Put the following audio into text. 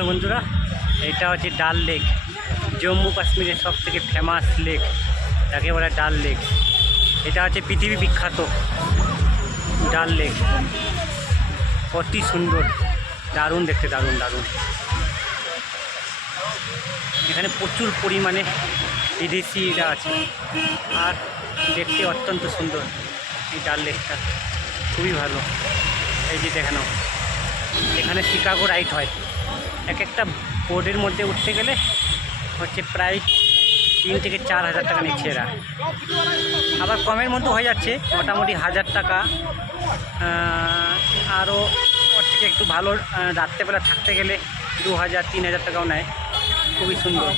নমস্কার বন্ধুরা, এটা হচ্ছে ডাল লেক। জম্মু কাশ্মীরের সবথেকে ফেমাস লেক, যাকে বলে ডাল লেক। এটা হচ্ছে পৃথিবী বিখ্যাত ডাল লেক। অতি সুন্দর, দারুণ দেখতে, দারুণ দারুণ। এখানে প্রচুর পরিমাণে বিদেশিরা আছে আর দেখতে অত্যন্ত সুন্দর। এই ডাল লেকটা খুবই ভালো। এই যে দেখে নাও, এখানে শিকাগো রাইড হয়। এক একটা বোর্ডের মধ্যে উঠতে গেলে হচ্ছে প্রায় 3 থেকে 4 হাজার টাকা নিচ্ছে এরা। আবার কমের মধ্যে হয়ে যাচ্ছে, মোটামুটি 1000 টাকা। আরও ওর থেকে একটু ভালো রাত্রেবেলা থাকতে গেলে 2000-3000 টাকাও নেয়। খুবই সুন্দর।